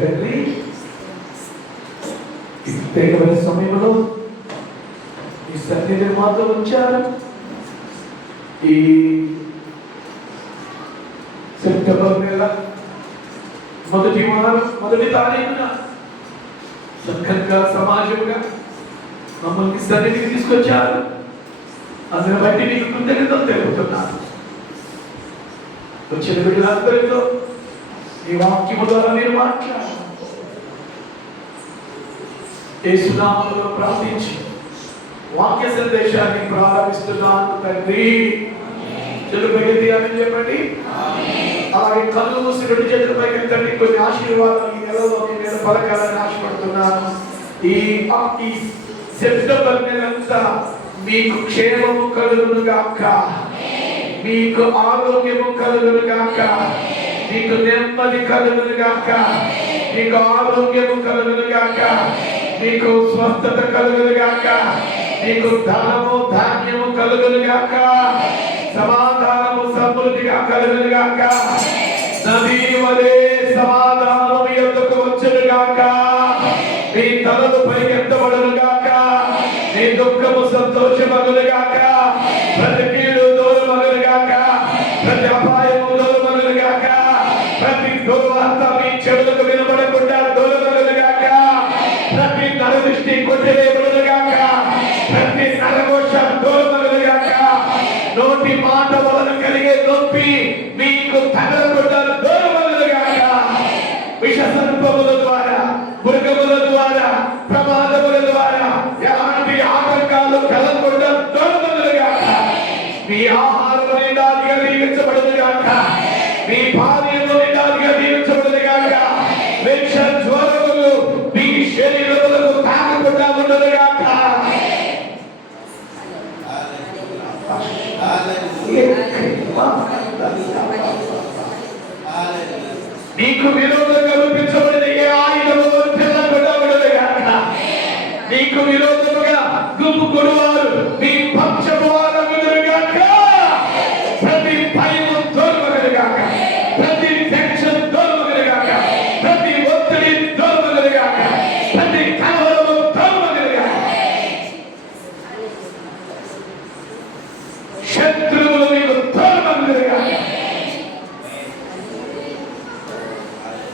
తండ్రి ప్రత్యేకమైన సమయంలో ఈ సన్నిధిని మాతో ఉంచారు. ఈ సెప్టెంబర్ నెల మొదటి తారీఖున సంఘంగా సమాజంగా మమ్మల్ని సన్నిధికి తీసుకొచ్చారు. అందుని బట్టి నీకు కృతజ్ఞతలు తెలుపుతున్నాను. వచ్చిన బిడ్డలందరితో ఈ వాక్యము ద్వారా మీరు మాట్లాడారు. యేసు నామములో ప్రార్థించి వాక్య సందేశాన్ని ప్రారంభిస్తున్నాను తండ్రి. చెలుపైకి అని చెప్పండి. అలాగే కళ్ళు మూసి రెండు చేతులపైకి తండ్రి కొన్ని ఆశీర్వాదాలు ఈ నెలలోకి నేను పలకాలని ఆశపడుతున్నాను. ఈ సెప్టెంబర్ నెలంతా మీకు క్షేమము కలుగును గాక, మీకు ఆరోగ్యము కలుగును గాక, మీకు నెమ్మది కలుగును గాక, మీకు ఆరోగ్యము కలుగును గాక, మీకు స్వస్థత కలుగును గాక, నీకు ధనము ధాన్యము కలుగును గాక, సమాధానము సమృద్ధిగా కలుగును గాక, నది వలె సమాధానము మీ యొద్దకు వచ్చును గాక, మీ తలలు పైకెత్తబడును గాక, మీ దుఃఖము సంతోషమగును గాక, ప్రతి కీడు దూరమగును గాక, ప్రతి అపాయము దూరమగును గాక, ప్రతి దుర్వార్త మీ చెవులకు వినబడకుండా దూరమగును గాక, ప్రతి నరదృష్టి కొట్టివేయబడును గాక, ప్రతి నరఘోష దూరమగును గాక, నోటి మాట వలన కలిగే నొప్పి మీకు తగలకుండా దూరమగును గాక, విష సర్పముల ద్వారా, మృగముల ద్వారా, ప్రమాదముల ద్వారా ఎలాంటి ఆటంకాలు కలగకుండా దూరమగును గాక, మీ ఆహారం నిండాదిగా దీవించబడును గాక, మీ భార్యను నిండాదిగా దీవించబడును గాక, విష జ్వరములు మీ శరీరములకు తాకకుండా ఉండును గాక. నీకు విరోధంగా రూపించబడిన ఏ ఆయుధము చెల్లకుండా ఉండును గాక, నీకు విరోధముగా గుంపుకుని వారు మీ పక్షము వారగుదురు గాక, ప్రతి భయము దూరమగును గాక, ప్రతి టెన్షన్ దూరమగును గాక, ప్రతి ఒత్తిడి దూరమగును గాక, ప్రతి కలవరము దూరమగును గాక, శత్రువులు మీకు దూరమగును గాక,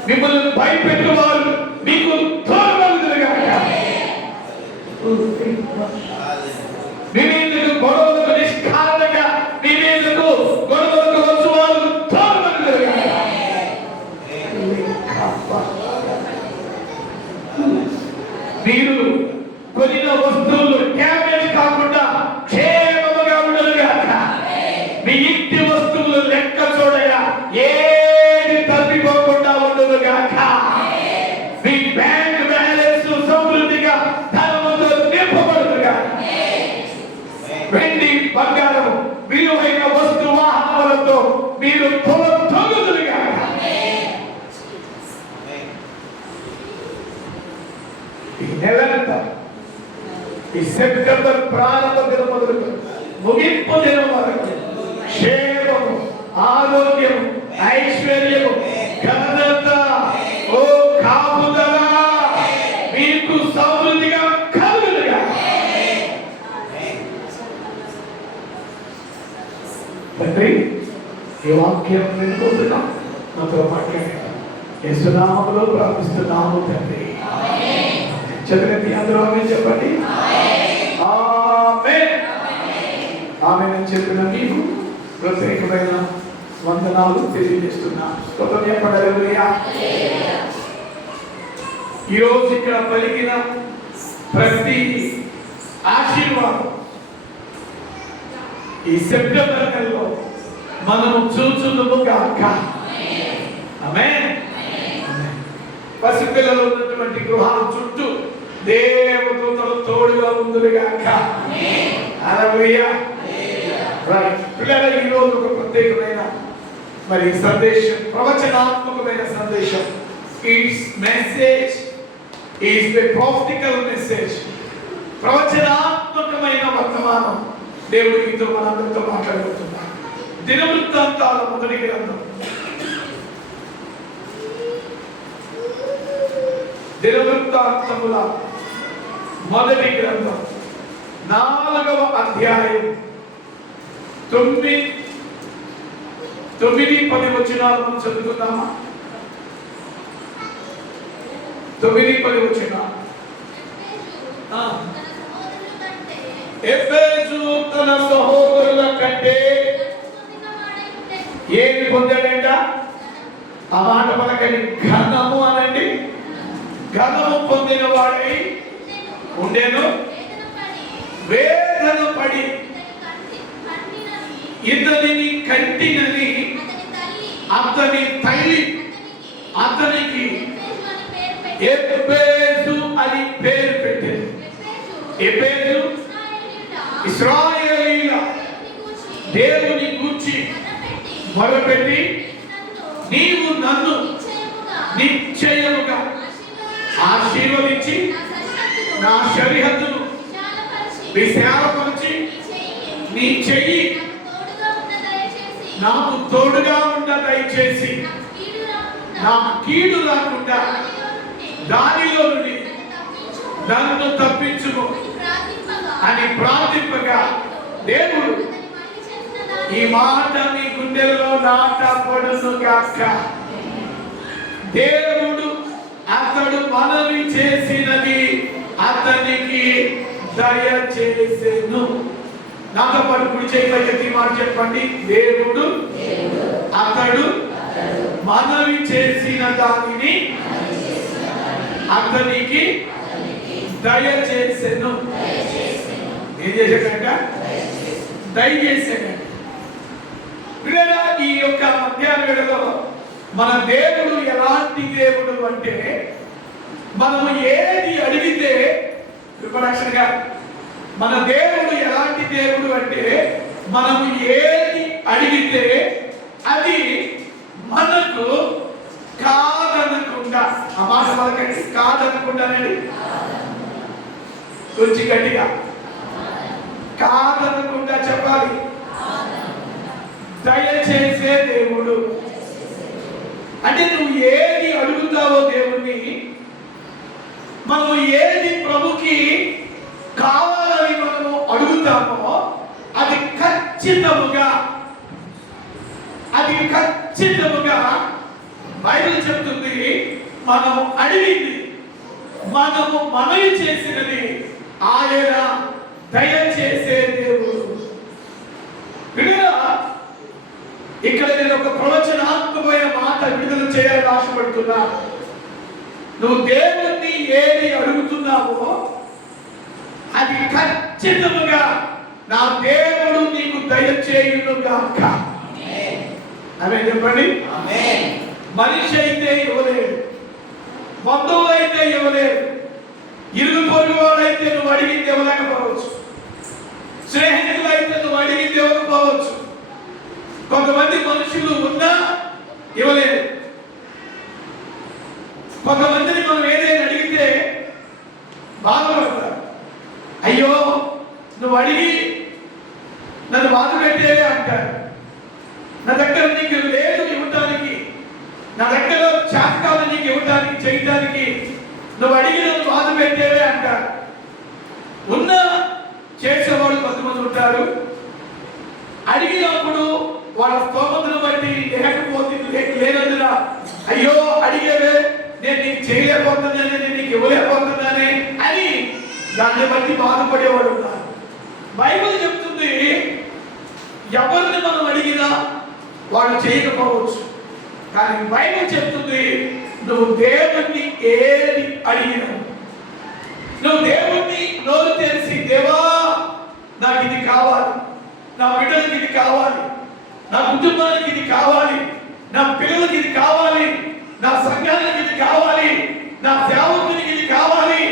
మిమ్మల్ని భయపెట్టువారు మీకు దూరమగును గాక, మీ మీదకు గొడవలకు నిష్కారణంగా మీ మీదకు గొడవలకు వచ్చువారు దూరమగును గాక. మీరు కొనిన వస్తువులు డ్యామేజ్ కాకుండా క్షేమముగా ఉండును గాక, మీ ఇంటి వస్తువులు లెక్క చూడగా ఏది తప్పిపోకుండా ఉండును గాక, మీ బ్యాంక్ బ్యాలెన్స్ సమృద్ధిగా ధనముతో నింపబడును గాక, వెండి బంగారము విలువైన వస్తు వాహనాలతో మీరు తొలగుదురు గాక. ఈ నెలంతా ఈ సెప్టెంబర్ ప్రారంభ దినం మొదలుకు ముగింపు దినం వరకు క్షేమము, ఆరోగ్యము, ఐశ్వర్యము, ఘనత, ఓ కాపుదల మీకు సమృద్ధిగా కలుగును గాక. తండ్రి, ఈ వాక్యం వినుకుంటున్నాం, నాతో మాట్లాడండి. యేసునామములో ప్రార్థిస్తున్నాము తండ్రి. చదివింది అందరూ ఆమేన్ చెప్పండి. ఆమేన్. ఆమేన్ అని చెప్పిన మీకు ప్రత్యేకమైన వందనాలు తెలియజేస్తున్నాను. స్తోత్రం చెప్పండి. హల్లెలూయా. ఈరోజు ఇక్కడ పలికిన ప్రతి ఆశీర్వాదం ఈ సెప్టెంబర్ నెలలో మనము చూచుదుము గాక. ఆమేన్. పసిపిల్లలు ఉన్నటువంటి గృహాల చుట్టూ దేవదూతలు తోడుగా ఉందురు గాక. హల్లెలూయా. రైట్. పిల్లల ఈరోజు ఒక ప్రత్యేకమైన మరి సందేశం, ప్రవచనాత్మకమైన సందేశం. It's message is the prophetical message. ప్రవచనాత్మకమైన వర్తమానం దేవుడు మీతో మనందరితో మాట్లాడుతున్నాడు. దినవృత్తాంతాల మొదటి గ్రంథం, దినవృత్తాంతముల మొదటి గ్రంథం 4వ అధ్యాయం 9-10 వచనాలను చదువుకుందామా? 9-10 వచనాలు. ఎఫెసు తన సహోదరుల కంటే ఏమి పొందాడంట? ఆ మాట పలకండి. ఘనము అనండి. ఘనము పొందిన వాడై ఉండేను, వేదన పడి ఇతనిని కంటినని అతని తల్లి అతనికి ఎఫెసు అని పేరు పెట్టింది. ఎఫెసు ఇశ్రాయేలీయుల దేవుని గూర్చి మొరపెట్టి, నీవు నన్ను నిశ్చయముగా ఆశీర్వదించి నా సరిహద్దును విశాలపరిచి నీ చెయ్యి నాకు తోడుగా ఉండ దయచేసి నా కీడు రాకుండా దానిలో నుండి నన్ను తప్పించుము అని ప్రార్థింపగా దేవుడు ఈ మాట నీ గుండెల్లో నాటబడును గాక. దేవుడు అతడు మనవి చేసినది అతనికి దయచేసెను. నాతో పాటు కుడి చేయి మాట చెప్పండి. దేవుడు అతడు మనవి చేసిన దానిని అతనికి దయచేసెను. ఏం చేశాడంట? దయచేసాడు. ఈ యొక్క మధ్యాహ్న వేళలో మన దేవుడు ఎలాంటి దేవుడు అంటే, మనము ఏది అడిగితే విపరాక్షగా మన దేవుడు ఎలాంటి దేవుడు అంటే, మనము ఏది అడిగితే అది మనకు కాదనకుండా, ఆ మాట పలకండి, కాదనకుండానండి, కొంచెం గట్టిగా కాదనకుండా చెప్పాలి. దయచేసే దేవుడు అంటే నువ్వు ఏది అడుగుతావో దేవుణ్ణి, మనము ఏది ప్రభుకి కావాలని మనము అడుగుతామో అది ఖచ్చితముగా బైబిల్ చెప్తుంది. మనము అడిగింది, మనము మనవి చేసినది ఆయన దయచేసే దేవుడు. ఇక్కడ నేను ఒక ప్రవచనాత్మకమైన మాట విడుదల చేయాలని ఆశపడుతున్నా. నువ్వు దేవుణ్ణి ఏది అడుగుతున్నావో అది ఖచ్చితంగా నా దేవుడు నీకు దయచేయును గాక. ఆమేన్ చెప్పండి. మనిషి అయితే ఇవ్వలేడు, బంధువులు అయితే ఇవ్వలేడు, ఇరుగు పొరుగు వాళ్ళైతే నువ్వు అడిగింది ఇవ్వలేకపోవచ్చు, స్నేహితులు అయితే నువ్వు అడిగింది ఇవ్వకపోవచ్చు, కొంతమంది మనుషులు ఉన్నా ఇవ్వలేదు. కొంతమందిని మనం ఏదైనా అడిగితే బాధపడతారు. అయ్యో నువ్వు అడిగి నన్ను బాధ పెట్టేవే అంటారు. నా దగ్గర నీకు లేదు ఇవ్వటానికి, నా దగ్గర చేతకాలు నీకు ఇవ్వటానికి చేయటానికి, నువ్వు అడిగి నన్ను బాధ పెట్టేవే అంటారు. ఉన్న చేసేవాళ్ళు కొంతమంది ఉంటారు. అడిగినప్పుడు వాళ్ళ స్తోమతను బట్టి లేనందున అయ్యో అడిగేవే, నేను నీకు చేయలేకపోతున్నానే, నేను నీకు ఇవ్వలేకపోతున్నానే అని దాన్ని బట్టి బాధపడేవాడు ఉన్నారు. బైబిల్ చెప్తుంది ఎవరిని మనం అడిగినా వాళ్ళు చేయకపోవచ్చు, కానీ బైబిల్ చెప్తుంది నువ్వు దేవుణ్ణి ఏది అడిగినా, నువ్వు దేవుణ్ణి నోరు తెరిచి దేవా నాకు ఇది కావాలి, నా బిడ్డలకి ఇది కావాలి, నా కుటుంబానికి ఇది కావాలి, నా పిల్లలకి ఇది కావాలి, నా సంఘానికి ఇది కావాలి, నా సేవకునికి ఇది కావాలి,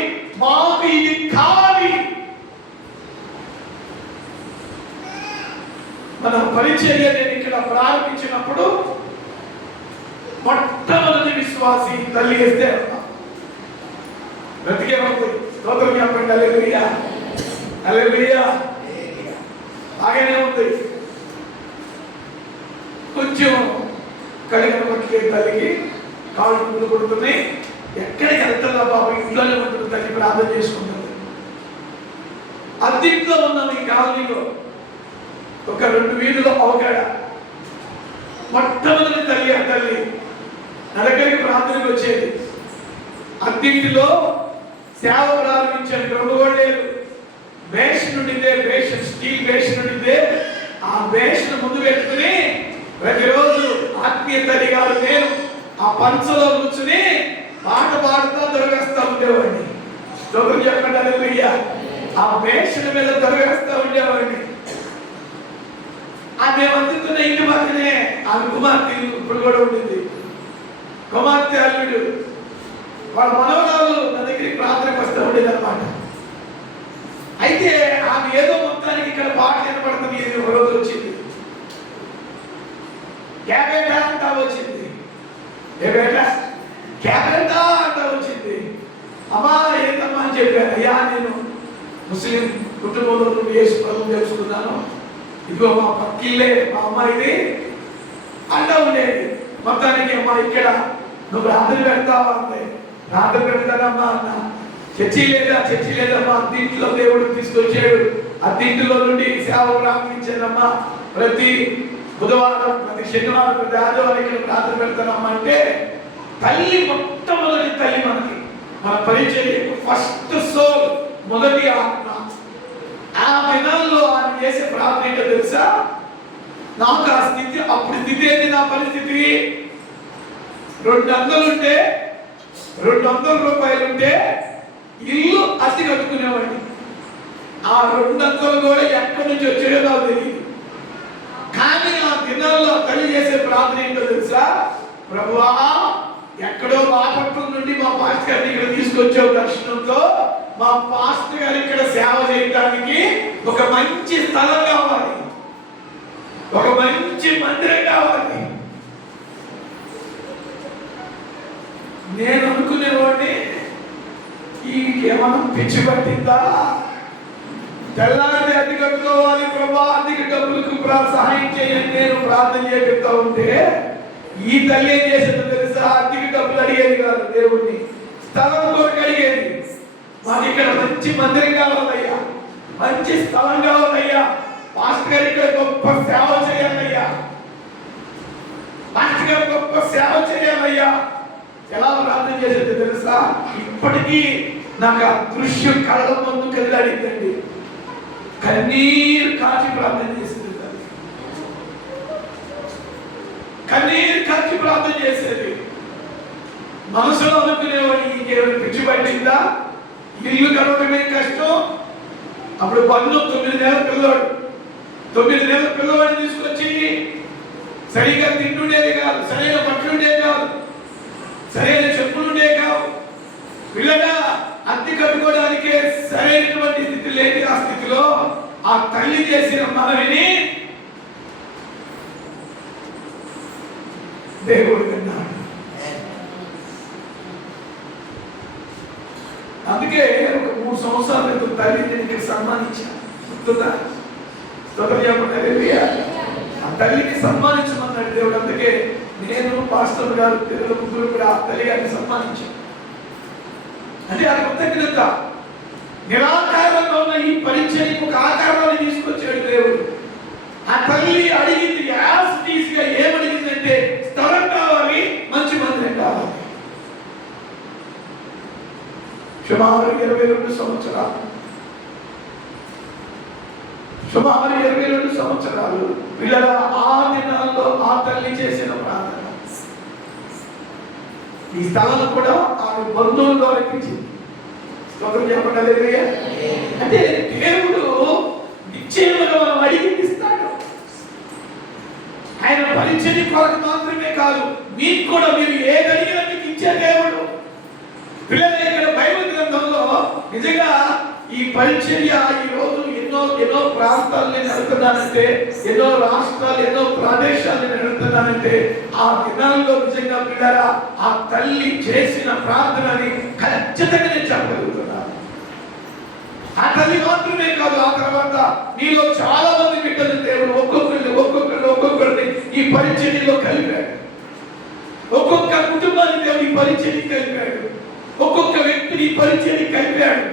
మాకు ఇది కావాలి. మన పరిచర్య నేను ఇక్కడ ప్రారంభించినప్పుడు మొట్టమొదటి విశ్వాసి తల్లి వేస్తే బ్రతికే ఉంది. స్తోత్రం చెప్పండి. హల్లెలూయా, హల్లెలూయా. బాగానే ఉంది. కొంచెం కడిగిన పట్టుకే తల్లికి కాళ్ళు ముందు కొడుతున్నాయి. ఎక్కడికి వెళ్తుందా బాబు, ఇంట్లోనే ఉంటుంది తల్లి, ప్రార్థన చేసుకుంటుంది. అద్దెంట్లో ఉన్నాం ఈ కాలనీలో, ఒక 2 వీధులు అవకాడ. మొట్టమొదటి తల్లి ఆ తల్లి నా దగ్గరికి ప్రార్థనకు వచ్చేది. అద్దెంటిలో సేవ ప్రారంభించాను. 2 గోడలేరు, బేషన్ ఉండితే, బేషన్ స్టీల్ బేషన్ ఉండితే ఆ బేషన్ ముందు పెట్టుకుని ప్రతిరోజు ఆత్మీయ తల్లి గారు నేను ఆ పంచలో కూర్చుని పాట పాడుతూ దొరవేస్తూ ఉండేవాడిని. స్తోత్రం చెప్పండి. హల్లెలూయా. ఆ బేషన్ మీద దొరవేస్తూ ఉండేవాడిని. ఆమె అందుతున్న ఇంటి పక్కనే ఆమె కుమార్తె ఇప్పుడు కూడా ఉండింది. కుమార్తె అల్లుడు వాళ్ళ మనవరాలు నా దగ్గరికి ప్రార్థనకు వస్తూ ఉండేది అనమాట. అయితే ఆమె ఏదో మొత్తానికి ఇక్కడ పాట వినపడుతుంది. ఒక రోజు వచ్చింది, క్యాబేటా అంటా వచ్చింది, ఏ బేటా క్యాబేటా అంటా వచ్చింది. అమ్మా ఏంటమ్మా అని చెప్పాను. అయ్యా నేను ముస్లిం కుటుంబంలో నువ్వు యేసు ప్రభువుని తెలుసుకున్నాను. ఇదిగో మా పక్కిల్లే మా అమ్మాయిది అంటూ ఉండేది. మొత్తానికి అమ్మా ఇక్కడ నువ్వు రాత్రి పెడతావా అంటే రాత్రి పెడతానమ్మా అన్న. చర్చి లేదా అద్దీంట్లో దేవుడు తీసుకొచ్చాడు. అద్దీంట్లో నుండి సేవ ప్రారంభించానమ్మా. ప్రతి బుధవారం, ప్రతి శనివారం, ప్రతి ఆదివారం ఇక్కడ రాత్రి పెడతానమ్మా అంటే తల్లి, మొట్టమొదటి తల్లి మనకి మన పరిచయం ఫస్ట్ సోల్, మొదటి ఆత్మ. ఆ దినాల్లో ఆయన చేసే ప్రార్థన ఏంటో తెలుసా? నాకు ఆ స్థితి, అప్పుడు స్థితి ఏంటి? నా పరిస్థితి 200 ఉంటే, 200 రూపాయలు ఉంటే ఇల్లు అద్దె కట్టుకునేవాడిని. ఆ 200 కూడా ఎక్కడి నుంచి వచ్చేదో నాకు తెలియదు. కానీ ఆ దినాల్లో తల్లి చేసే ప్రార్థన ఏంటో తెలుసా? ప్రభువా, ఎక్కడో బాపట్ల నుండి మా పాస్టర్ గారిని ఇక్కడ తీసుకొచ్చావు దర్శనంతో. మా పాస్టర్ గారు ఇక్కడ సేవ చేయడానికి ఒక మంచి స్థలం కావాలి, ఒక మంచి మందిరం కావాలి. నేను అనుకునేవాడిని, ఏమన్నా పిచ్చి పట్టిందా? తెల్లారి అద్దె కట్టుకోవాలి ప్రభా, అద్దెకి డబ్బులకు సహాయం చేయండి నేను ప్రార్థన చేపిస్తా ఉంటే ఈ తల్లి ఏం చేసిందో తెలుసా? అద్దెకి డబ్బులు అడిగేది కాదు, దేవుడిని స్థలం కొరకు అడిగేది. మాకు ఇక్కడ మంచి మందిరం కావాలయ్యా, మంచి స్థలం కావాలయ్యా, పాస్టర్ గారు ఇక్కడ గొప్ప సేవ చేయాలయ్యా, పాస్టర్ గారు గొప్ప సేవ చేయాలయ్యా. ఎలా ప్రార్థన చేసేది తెలుసా? ఇప్పటికీ నాకు ఆ దృశ్యం కళ్ళ ముందు కదిలాడిందండి. కన్నీరు కాచి ప్రార్థన చేసేది, కన్నీరు కాచి ప్రార్థన చేసేది. మనసులో అనుకునేవాడు, ఇంకేమైనా పిచ్చి పట్టిందా? ఇల్లు కడవడమే కష్టం. అప్పుడు పన్ను 9 నెలల పిల్లవాడు, 9 నెలల పిల్లవాడిని తీసుకొచ్చి సరిగా తింటుండేది కాదు, సరైన బట్టలు ఉండేది కాదు, సరైన చెప్పులు ఉండేవి కావు. పిల్లగా అద్దె కట్టుకోవడానికే సరైనటువంటి స్థితి లేని ఆ స్థితిలో ఆ తల్లి చేసిన మనవిని దేవుడు విన్నాడు. అందుకే ఒక 3 సంవత్సరాల క్రితం తల్లిని నేను సన్మానించాను. గుర్తుందా? ఆ తల్లిని సన్మానించమన్నాడు దేవుడు. అందుకే నేను పాస్టర్ గారు పిల్లల ముగ్గురు కూడా ఆ తల్లి గారిని సన్మానించాను. అంటే అది కృతజ్ఞత. నిరాకారంగా ఉన్న ఈ పరిచయకు ఒక ఆకారాన్ని తీసుకొచ్చాడు దేవుడు. ఆ తల్లి అడిగింది, యాస్టీస్గా ఏమడిగిందంటే స్థలం కావాలి, మంచి మందిరం కావాలి. సుమారు 22 సంవత్సరాలు, సుమారు 22 సంవత్సరాలు పిల్లల ఆ దినాల్లో ఆ తల్లి చేసిన ప్రార్థన. ఈ స్థలం కూడా ఆమె బంధువుల్లో అనిపించింది. స్తోత్రం చెప్పండి. అంటే దేవుడు నిశ్చయముగా మనం అడిగింది ఇస్తాడు. ఆయన పరిచయం కొరకు మాత్రమే కాదు, మీకు కూడా మీరు ఏది అడిగినా మీకు ఇచ్చే దేవుడు. పిల్లలు ఇక్కడ బైబిల్ గ్రంథంలో నిజంగా ఈ పరిచర్య ఈ రోజు ఎన్నో ప్రాంతాలు నేను నడుపుతున్నానంటే, ఎన్నో రాష్ట్రాలు, ఎన్నో ప్రదేశాలు నేను నడుపుతున్నానంటే ఆ దినాల్లో నిజంగా పిల్లరా ఆ తల్లి చేసిన ప్రార్థనని ఖచ్చితంగా నేను చెప్పగలుగుతున్నాను. ఆ తల్లి మాత్రమే కాదు, ఆ తర్వాత నీలో చాలా మంది బిడ్డలు దేవుడు ఒక్కొక్కరిని ఈ పరిచర్యలో కలిపాడు. ఒక్కొక్క కుటుంబాన్ని దేవుడు ఈ పరిచర్య కలిపాడు. ఒక్కొక్క వ్యక్తిని ఈ పరిచర్య కలిపాడు.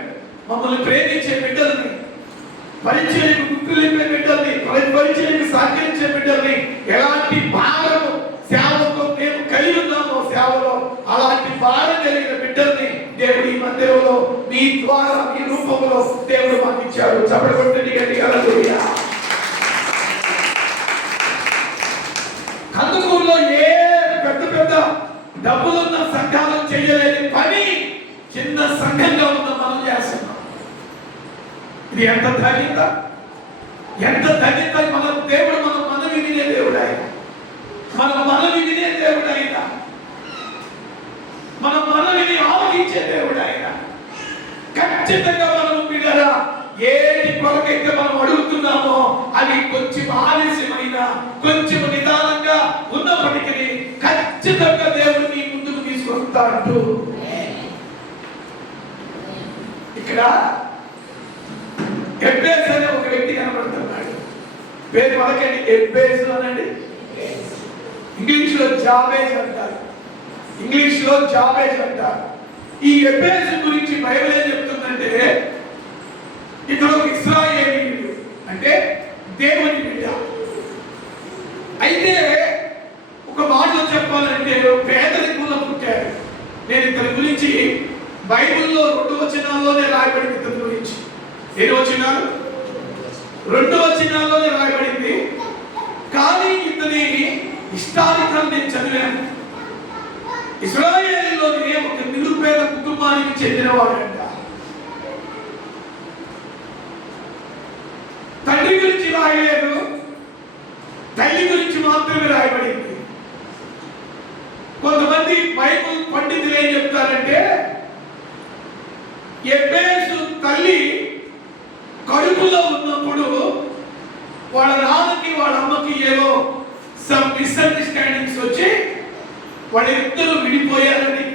మమ్మల్ని ప్రేమించే బిడ్డల్ని, పరిచర్యకు గుర్తులింపే బిడ్డల్ని, పరిచర్యకు సహకరించే బిడ్డల్ని, ఎలాంటి భారము సేవతో మేము కలిగి ఉన్నామో సేవలో అలాంటి భారం కలిగిన బిడ్డల్ని దేవుడు ఈ మందిరంలో మీ ద్వారా మీ రూపంలో దేవుడు మాకు ఇచ్చాడు. చప్పటి హల్లెలూయా. కందుకూరులో ఏ పెద్ద డబ్బులున్న సంఘాలు చేయలేని పని చిన్న సంఘంగా ఉన్న మనం చేస్తున్నాం. ఇది ఎంత ధన్యత, ఎంత ధన్యత. మన దేవుడు మన మనవి వినే దేవుడు ఆయన, మన మనవి వినే దేవుడు ఆయన, మన మనవిని ఆలోచించే దేవుడు ఆయన. ఖచ్చితంగా మనం బిడ్డరా ఏటి కొరకైతే మనం అడుగుతున్నామో అది కొంచెం ఆలస్యమైన, కొంచెం నిదానంగా ఉన్నప్పటికీ ఖచ్చితంగా దేవుడు నీ ముందుకు తీసుకొస్తాడు. ఇక్కడ ఎబ్బేస్ అనే ఒక వ్యక్తి కనబడుతున్నాడు. పేరు పలకండి, ఎబ్బేస్ అనండి. ఇంగ్లీష్ లో జాబేజ్ అంటారు. ఇంగ్లీష్ లో జాబేజ్ అంటారు. ఈ ఎబ్బేస్ గురించి బైబిల్ ఏం చెప్తుందంటే, ఇతడు ఇశ్రాయేలీయుడు అంటే దేవుని బిడ్డ. అయితే ఒక మాటలో చెప్పాలంటే పేదరికంలో పుట్టాడు. నేను ఇతని గురించి బైబిల్లో 2 వచనాల్లోనే రాయబడింది. ఇతని గురించి ఎన్ని వచనాలు? 2 వచనాల్లోనే రాయబడింది. కానీ ఇతని హిస్టారికల్ నేను చదివాను. ఇశ్రాయేలులోని ఒక నిరుపేద కుటుంబానికి చెందినవాడంట. తండ్రి గురించి రాయలేదు, తల్లి గురించి మాత్రమే రాయబడింది. కొంతమంది బైబిల్ పండితులు ఏం చెప్తారంటే, ఎబ్బేసు తల్లి కడుపులో ఉన్నప్పుడు వాళ్ళ నాన్నకి వాళ్ళ అమ్మకి ఏదో సమ్ మిస్అండర్స్టాండింగ్స్ వచ్చి వాళ్ళిద్దరూ విడిపోయారని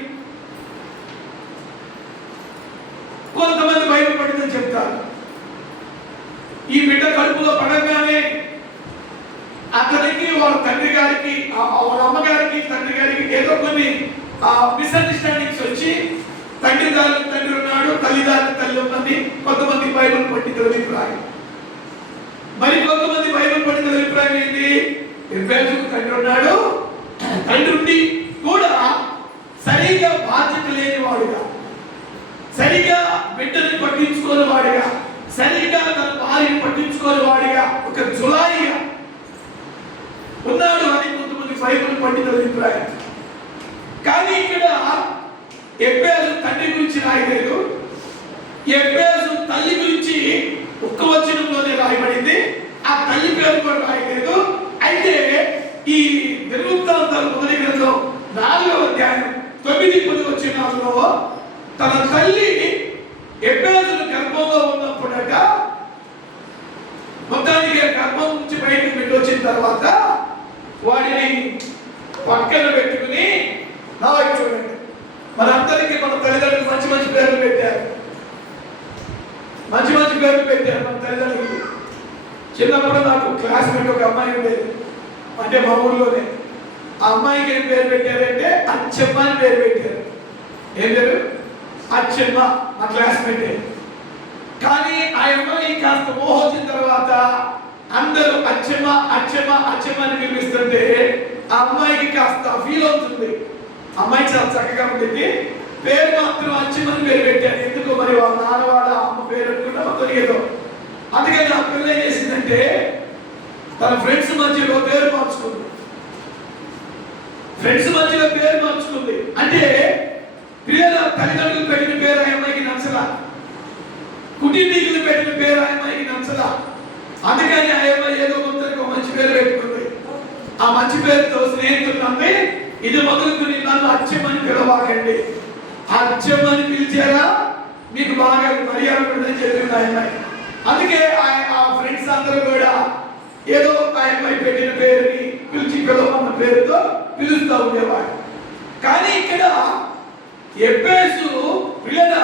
కొంతమంది బైబిల్ పండితులు చెప్తారు. ఈ బిడ్డ కడుపులో పడగానే అతనికి వాళ్ళ తండ్రి గారికి, వాళ్ళ అమ్మగారికి, తండ్రి గారికి ఏదో కొన్ని మిస్అండర్స్టాండింగ్స్ వచ్చి తండ్రి దారికి తండ్రి ఉన్నాడు, తల్లి దారికి తల్లి ఉన్నది కొంతమంది బైబిల్ పండితుల అభిప్రాయం. మరి కొంతమంది బైబిల్ పండితుల అభిప్రాయం ఏంటి? ఎబ్బేసుకు తండ్రి ఉన్నాడు, తండ్రి ఉండి కూడా సరిగా బాధ్యత లేని వాడుగా, సరిగా బిడ్డని పట్టించుకోని వాడిగా, సరిగా తన భార్యను పట్టించుకోని వాడిగా, ఒక జులాయిగా ఉన్నాడు అని కొంతమంది బైబిల్ పండితుల అభిప్రాయం. కానీ ఇక్కడ ఎబ్బేసు తండ్రి గురించి రాయలేదు, ఎబ్బేసు తల్లి గురించి 1 వచనంలోనే రాయబడింది. ఆ తల్లి పేరు కూడా రాయలేదు. అయితే ఈ దినవృత్తాంతాలు మొదటి గ్రంథం 4వ అధ్యాయం 9-10 వచనాల్లో తన తల్లి ఎబ్బేసును గర్భంలో ఉన్నప్పుడట, మొత్తానికి గర్భం నుంచి బయటకు పెట్టి వచ్చిన తర్వాత వాడిని పక్కన పెట్టుకుని, చూడండి మనందరికీ మన తల్లిదండ్రులు మంచి మంచి పేర్లు పెట్టారు, మంచి మంచి పేర్లు పెట్టారు మన తల్లిదండ్రులు. చిన్నప్పుడు నాకు క్లాస్మేట్ ఒక అమ్మాయి ఉండేది, అంటే మా ఊళ్ళోనే. ఆ అమ్మాయికి ఏం పేరు పెట్టారంటే అచ్చమ్మ అని పేరు పెట్టారు. ఏం పేరు? అచ్చమ్మ, మా క్లాస్మేట్. కానీ ఆ అమ్మాయి కాస్త మోహొచ్చిన తర్వాత అందరూ అచ్చమ్మ అచ్చమ్మ అచ్చమ్మ అని పిలిపిస్తుంటే ఆ అమ్మాయికి కాస్త ఫీల్ అవుతుంది. అమ్మాయి చాలా చక్కగా ఉంటుంది, పేరు మాత్రం అచ్చమ్మని పేరు పెట్టారు. ఎందుకు మరి వాళ్ళ నాన్న వాళ్ళ అమ్మ పేరు అనుకుంటా తెలియదు. అందుకని ఆ పిల్ల ఏం చేసిందంటే తన ఫ్రెండ్స్ మధ్యలో పేరు మార్చుకుంది. ఫ్రెండ్స్ మధ్యలో పేరు మార్చుకుంది అంటే పిల్లల తల్లిదండ్రులు పెట్టిన పేరు ఆ అమ్మాయికి నచ్చలా, కుటుంబీకులు పెట్టిన పేరు ఆ అమ్మాయికి నచ్చలా. అందుకని ఆ అమ్మాయి ఏదో కొందరికి మంచి పేరు పెట్టుకుంది. ఆ మంచి పేరుతో స్నేహితులు నమ్మి, ఇది మొదలుకుని నన్ను అచ్చమ్మని పిలవాకండి, అచ్చమ్మని పిలిచారా మీకు బాగా మర్యాద ఉంటుందని చెప్పింది ఆ అమ్మాయి. అందుకే ఆ ఫ్రెండ్స్ అందరూ కూడా ఏదో ఆ అమ్మాయి పెట్టిన పేరుని పిలిచి పిలవన్న పేరుతో పిలుస్తూ ఉండేవాడు. కానీ ఇక్కడ ఎబ్బేసు పిల్లల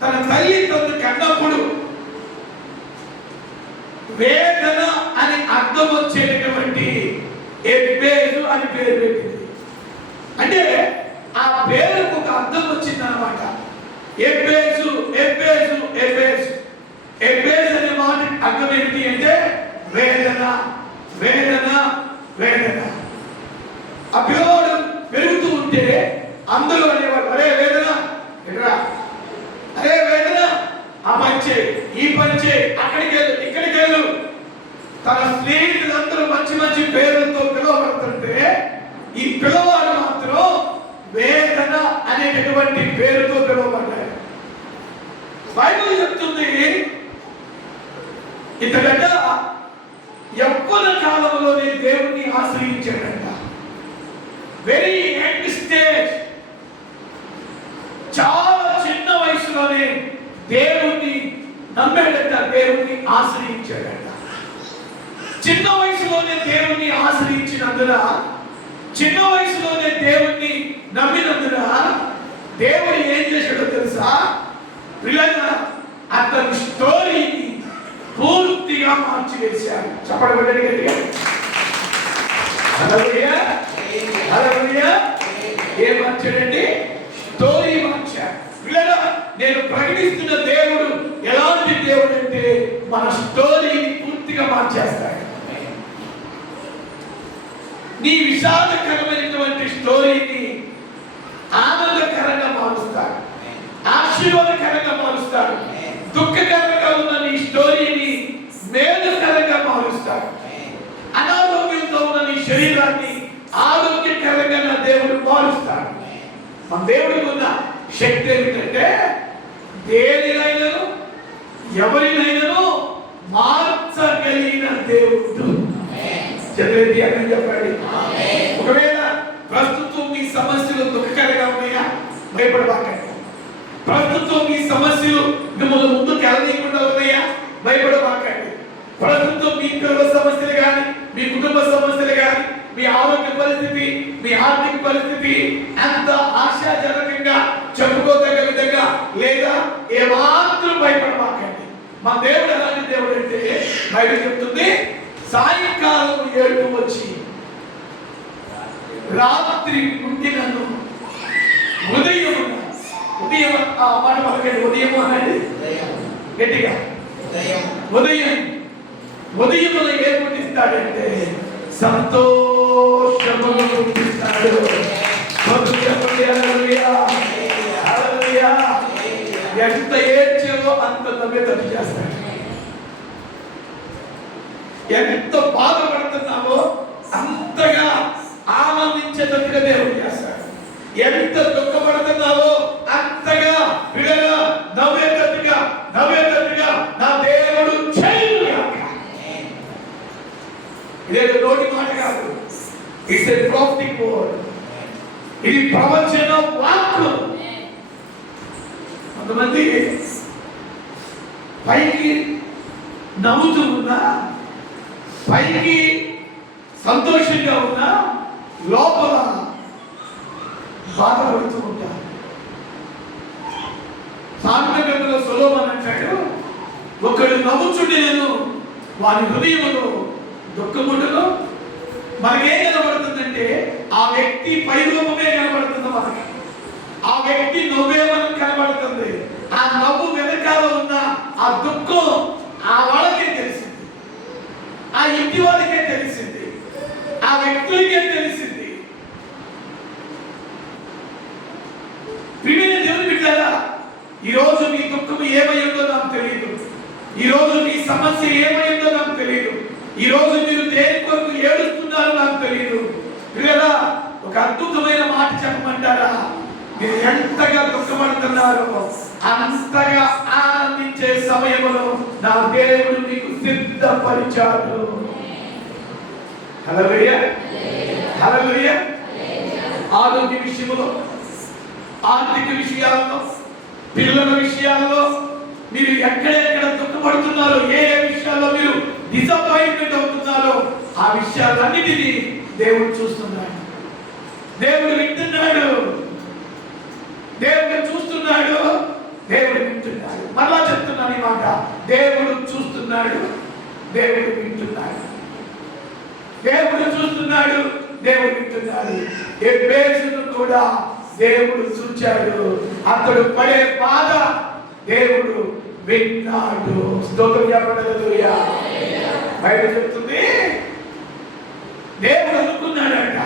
తన తల్లి తను కన్నప్పుడు వేదన అని అర్థం వచ్చేటటువంటి ఎబ్బేసు అని పేరు పెట్టింది. అంటే ఆ పేరుకు ఒక అర్థం వచ్చింది అన్నమాట. ఎబ్బేసు ఎబ్బేసు ఎబ్బేసు ఎబ్బేసు అనే మాట అర్థం ఏంటి అంటే వేదన వేదన వేదన. ఆ పిల్లవాడు పెరుగుతూ ఉంటే అందరూ అనేవాడు, అరే వేదన ఎట్రా, అరే వేదన ఆ పంచే ఈ పంచే అక్కడికి వెళ్ళు ఇక్కడికి వెళ్ళు. తన స్నేహితులందరూ మంచి మంచి పేర్లతో పిలువబడుతుంటే ఈ పిల్లవాడు మాత్రం వేదన అనేటటువంటి పేరుతో పిలువబడ్డాడు. బైబిల్ చెప్తుంది ఇతడట యవ్వన కాలంలోనే దేవుణ్ణి ఆశ్రయించాడంట. వెరీ యంగ్ స్టేజ్, చాలా చిన్న వయసులోనే దేవుణ్ణి నమ్మాడట, దేవుణ్ణి ఆశ్రయించాడట. చిన్న వయసులోనే దేవుణ్ణి ఆశ్రయించినందున, చిన్న వయసులోనే దేవుణ్ణి నమ్మినందున దేవుడు ఏం చేశాడో తెలుసా? పిల్లల అతని స్టోరీని పూర్తిగా మార్చివేశాడు. చెప్పబడ్డది గట్టిగా హల్లెలూయా, హల్లెలూయా. ఏం మార్చాడండి? స్టోరీ మార్చాడు. పిల్లలు, నేను ప్రకటిస్తున్న దేవుడు ఎలాంటి దేవుడు అంటే మన స్టోరీని పూర్తిగా మార్చేస్తాడు. నీ విషాదకరమైనటువంటి స్టోరీని ఆనందకరంగా మారుస్తాడు, ఆశీర్వాదకరంగా మారుస్తాడు. దుఃఖకరంగా ఉన్న నీ స్టోరీని మేలుకరంగా మారుస్తాడు. అనారోగ్యంతో ఉన్న నీ శరీరాన్ని ఆరోగ్యకరంగా నా దేవుడు మారుస్తాడు. మన దేవుడికి ఉన్న శక్తి ఏమిటంటే దేనినైనాను ఎవరినైనాను మార్చగలిగిన దేవుడు. చదివేది అని చెప్పండి. ఒకవేళ ప్రస్తుతం మీ సమస్యలు దుఃఖకరంగా ఉన్నాయా? భయపడబాకండి. ప్రస్తుతం మీ సమస్యలు మిమ్మల్ని ముందుకు వెళ్ళనీయకుండా ఉన్నాయా? భయపడబాకండి. ప్రస్తుతం మీ పిల్లల సమస్యలు కానీ, మీ కుటుంబ సమస్యలు కానీ, మీ ఆరోగ్య పరిస్థితి, మీ ఆర్థిక పరిస్థితి ఎంత ఆశాజనకంగా చెప్పుకోదగ్గ విధంగా లేదా ఏమాత్రం భయపడబాకండి. మా దేవుడు ఎలాంటి దేవుడు అంటే బైబిల్ చెప్తుంది, సాయంకాలం 7 వచ్చి రాత్రి నుండి నన్ను ఉదయం ఆ మాట పలకండి. ఉదయం అనండి గట్టిగా. ఉదయమున ఏం పుట్టిస్తాడంటే సంతోషము పుట్టిస్తాడు. ఎంత ఏడ్చావో అంత నవ్వేటట్టు చేస్తాడు. ఎంత బాధపడుతున్నావో అంతగా ఆనందించేటట్టుగా దేవుడు చేస్తాడు. ఎంత దుఃఖపడుతున్నావో అంతగా విడగా నవ్వేటట్టుగా నా దేవుడు చేయగాక. ఇదేదో నోటి మాట కాదు, ఇట్స్ ఎ ప్రాఫిటిక్ వర్డ్. ఇది ప్రవచన వాక్కు. కొంతమంది పైకి నవ్వుతూ ఉన్నా, పైకి సంతోషంగా ఉన్నా, లోపల బాధపడుతూ ఉంటారు. సామెతలో సొలొమోను అంటాడు, ఒకడు నవ్వుచుండి నేను వారి హృదయములో దుఃఖముండును. మనకేం కనబడుతుందంటే ఆ వ్యక్తి పై రూపమే కనబడుతుంది మనకి. ఆ వ్యక్తి నవ్వే మనకు కనబడుతుంది. ఆ నవ్వు వెనకాల ఉన్న ఆ దుఃఖం ఆ వాళ్ళకే తెలిసింది, ఆ ఇంటి వాళ్ళకే తెలిసింది, ఆ వ్యక్తులకే తెలిసింది. ప్రియమైన దేవుని బిడ్డలారా, ఈరోజు మీ దుఃఖం ఏమైందో నాకు తెలియదు. ఈరోజు మీ సమస్య ఏమైందో నాకు తెలియదు. ఈరోజు మీరు దేని కొరకు ఏడుస్తున్నారో నాకు తెలియదు. పిల్లలా, ఒక అద్భుతమైన మాట చెప్పమంటారా? మీరు ఎంతగా దుఃఖపడుతున్నారో అంతగా ఆనందించే సమయంలో నా దేవుడు మీకు సిద్ధపరిచాడు. హల్లెలూయా, హల్లెలూయా. ఆరోగ్య విషయంలో, ఆర్థిక విషయాల్లో, పిల్లల విషయాల్లో మీరు ఎక్కడెక్కడ దుఃఖపడుతున్నారో, ఏ విషయాల్లో మీరు డిసప్పాయింట్మెంట్ అవుతున్నారో ఆ విషయాలన్నిటినీ దేవుడు చూస్తున్నాడు. దేవుడు వింటున్నాడు, దేవుడు చూస్తున్నాడు, దేవుడు వింటున్నాడు. మరలా చెప్తున్నాను ఈ మాట, దేవుడు చూస్తున్నాడు, దేవుడు వింటున్నాడు. దేవుడు చూస్తున్నాడు, దేవుడు వింటున్నాడు. ఎబ్బేసును కూడా దేవుడు చూచాడు, అతడు పడే బాధ దేవుడు విన్నాడు. స్తోత్రం చెప్పండి. హల్లెలూయా. బైబిల్ చెప్తుంది, దేవుడు అనుకున్నాడట.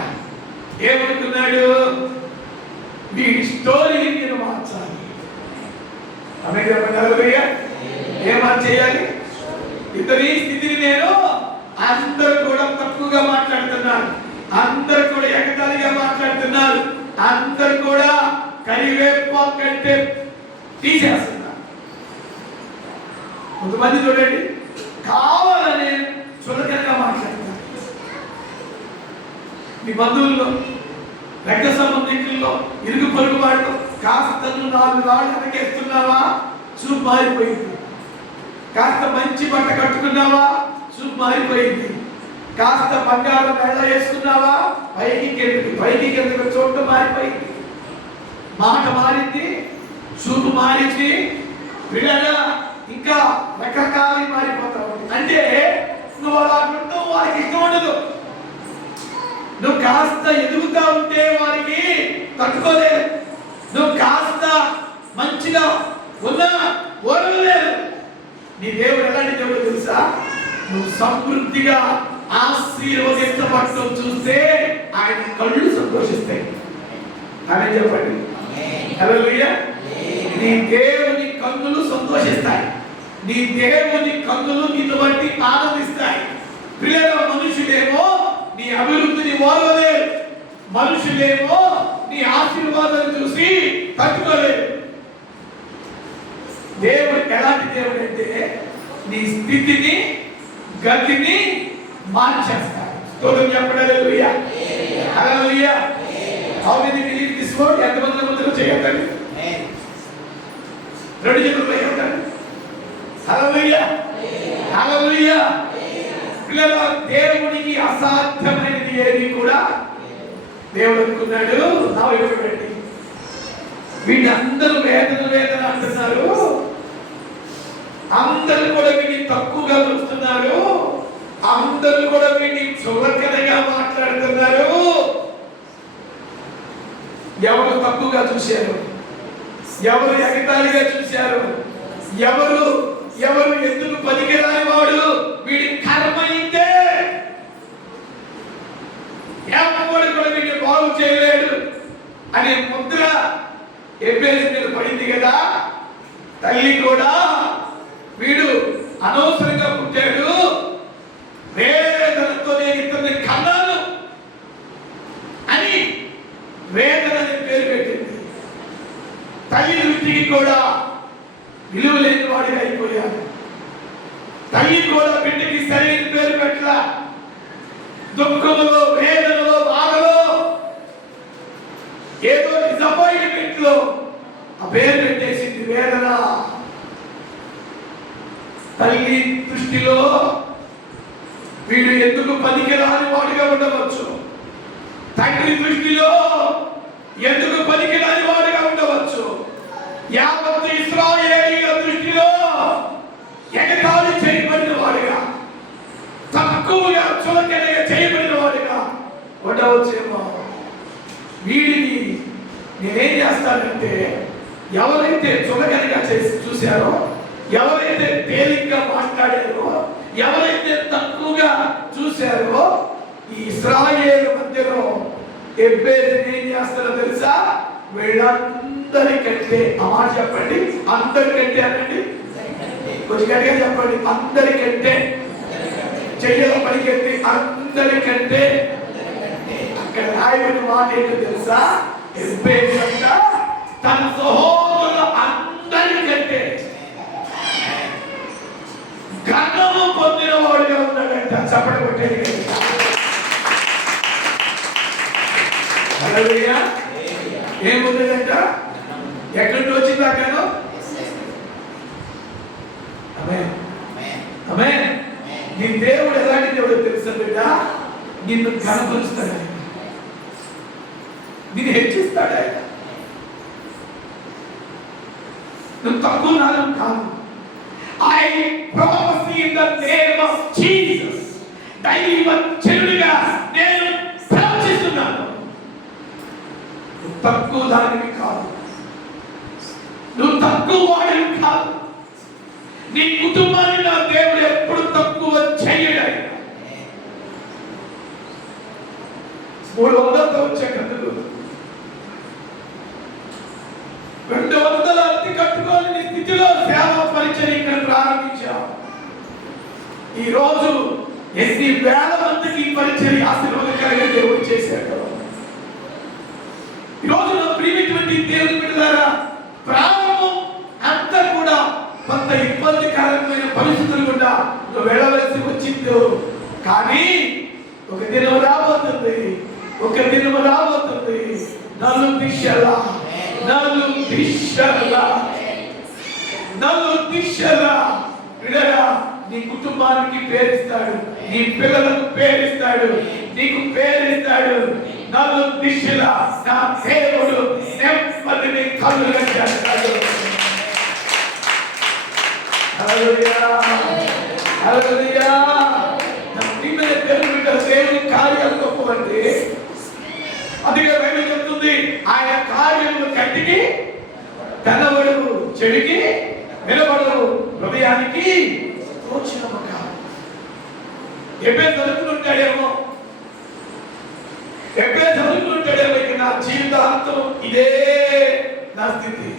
ఏమనుకున్నాడు? మీ స్టోరీని నేను మార్చాలి. ఆమె చెప్పండి. హల్లెలూయా. ఏం మార్చేయాలి? ఇతని స్థితిని నేను, అందరూ కూడా తక్కువగా మాట్లాడుతున్నారు, అందరూ కూడా ఎగతాళిగా మాట్లాడుతున్నారు, అందరూ కూడా కరివేపాకు కంటే తీసేస్తున్నారు. కొంతమంది చూడండి, కావాలని చులకనగా మాట్లాడతారు. మీ బంధువుల్లో, రక్త సంబంధికుల్లో, ఇరుగు పొరుగు వాళ్ళు కాస్త 4 రాళ్ళు వెనకేస్తున్నావా, చూపు మారిపోయింది. కాస్త మంచి బట్ట కట్టుకున్నావా, చూపు మారిపోయింది. కాస్త బంగారం మెళ్ళ వేసుకున్నావా, పైకి కిందకి చూడటం మారిపోయింది. మాట మారింది, చూపు మారింది. పిల్లగా ఇంకా రకరకాలు మారిపోతావు. అంటే నువ్వు అలా ఉండవు, వారికి ఇష్టం ఉండదు. నువ్వు కాస్త ఎదుగుతా ఉంటే వారికి తట్టుకోలేదు. నువ్వు కాస్త మంచిగా ఉన్నా ఓడలేదు. నీ దేవుడు ఎలాంటి దేవుడు తెలుసా? నువ్వు సమృద్ధిగా ఆశీర్వదించబడటం చూస్తే ఆయన కళ్ళు సంతోషిస్తాయి. అని చెప్పండి. హల్లెలూయా. నీ దేవుని కన్నులు సంతోషిస్తాయి. నీ దేవుని కన్నులు నిన్ను బట్టి ఆనందిస్తాయి. ప్రియమైన మనుషులేమో నీ అభివృద్ధిని ఓర్వలేరు, మనుషులేమో నీ ఆశీర్వాదాలు చూసి తట్టుకోలేరు. దేవుడు ఎలాంటి దేవుడు అంటే నీ స్థితిని గతిని మార్చేస్తాడు. స్తోత్రం చెప్పండి. హల్లెలూయా. హల్లెలూయా. How many believe this word? ఎంతమంది నమ్ముతారో చేయొద్దండి. రెండు చేతులు పైకెత్తండి. హల్లెలూయా. హల్లెలూయా. పిల్లల దేవునికి అసాధ్యమైనది ఏది కూడా దేవుడు అనుకున్నాడు. నా వైపు పెట్టి వీళ్ళందరూ వేదన అంటున్నారు. అందరూ కూడా వీడిని తక్కువగా చూస్తున్నారు. అందరూ కూడా వీడిని చులకనగా మాట్లాడుతున్నారు. ఎవరు తక్కువగా చూశారు? ఎవరు ఎగతాళిగా చూశారు? ఎవరు ఎందుకు పనికిరాని వాడు, వీడి కర్మ ఇంతే, ఎవరు కూడా వీడిని బాగు చేయలేడు అనే ముద్ర ఎబ్బేసి మీద పడింది కదా. తల్లి కూడా వీడు అనవసరంగా పుట్టాడు, వేదనతో నేను ఇతన్ని కన్నాను అని వేదన అనే పేరు పెట్టింది. తల్లి దృష్టికి కూడా విలువ లేని వాడిగా అయిపోయాడు. తల్లి కూడా బిడ్డకి సరైన పేరు పెట్టల. దుఃఖంలో, వేదనలో, బాధలో, ఏదో డిసప్పాయింట్మెంట్ లో ఆ పేరు పెట్టేసింది వేదన. తల్లి దృష్టిలో వీడు ఎందుకు పనికిరాని వాడిగా ఉండవచ్చు. తండ్రి దృష్టిలో ఎందుకు పనికిరాని వాడిగా ఉండవచ్చు. యావత్ ఇశ్రాయేలీయుల దృష్టిలో ఎగతాళి చేయబడిన వాడిగా, తక్కువగా చులకనగా చేయబడిన వాడిగా ఉండవచ్చేమో. వీడిని నేనేం చేస్తానంటే, ఎవరైతే చులకనగా చూశారో, ఎవరైతే తేలిగ్గా మాట్లాడారో, ఎవరైతే తక్కువగా చూశారో, ఈ ఇశ్రాయేలు మధ్యలో ఎబ్బేసి ఏం చేస్తారో తెలుసా? వీళ్ళందరికంటే, ఆ మాట చెప్పండి, అందరికంటే అనండి, కొంచెం గట్టిగా చెప్పండి, అందరికంటే, చెయ్యల పైకెత్తి అందరికంటే. అక్కడ రాయబడిన మాట ఏంటో తెలుసా? ఎబ్బేసి అంట తన సహోదరుల అందరికంటే ఘనము పొందిన వాడుగా ఉన్నాడంట. చప్పట కొట్టేది. హల్లెలూయా. ఏముందంట? ఎక్కడి నుంచి వచ్చింది అక్కడ? ఆమేన్. ఆమేన్. నీ దేవుడు ఎలాంటి దేవుడో తెలుసా బిడ్డ? నిన్ను కనపరుస్తాడు ఆయన, నిన్ను హెచ్చిస్తాడు ఆయన. నువ్వు తక్కువ నాదం కాదు. I promise in the name of Jesus. దైవజనుడిగా నేను ప్రవచిస్తున్నాను. నువ్వు తక్కువ దానివి కాదు, నువ్వు తక్కువ వాడివి కాదు. నీ కుటుంబాన్ని నా దేవుడు ఎప్పుడు తక్కువ చేయడు. 300తో వచ్చే కథలు 200 అద్దె కట్టుకోలేని స్థితిలో సేవ పరిచయం ఇక్కడ ప్రారంభించాం. ఈ రోజు ఎన్ని వేల మందికి పరిచయం ఆశీర్వాదకరంగా దేవుడు చేశాడు. ఈ రోజు నా ప్రియమైనటువంటి దేవుని బిడ్డలారా, ప్రారంభం అంతా కూడా కొంత ఇబ్బందికరమైన పరిస్థితులు కూడా నువ్వు వెళ్ళవలసి వచ్చిందో, కానీ ఒక దినం రాబోతుంది, ఒక దినం రాబోతుంది. నలు దిశలా నీ కుటుంబానికి పేరిస్తాడు, నీ పిల్లలకు పేరిస్తాడు, నీకు పేరిస్తాడు. నలు దిశలా నా దేవుడు నెమ్మదిని కలుగజేస్తాడు. హల్లెలూయా, హల్లెలూయా. దేవుని కార్యాలు గొప్పవండి. అందుకే బైబిల్ చెప్తుంది, ఆయన కార్యములు కంటికి కనబడు, చెవికి వినబడు, హృదయానికి తోచినము కాదు. ఎప్పుడే చదువుకుంటాడేమో ఇక నా జీవితాంతం ఇదే నా స్థితి,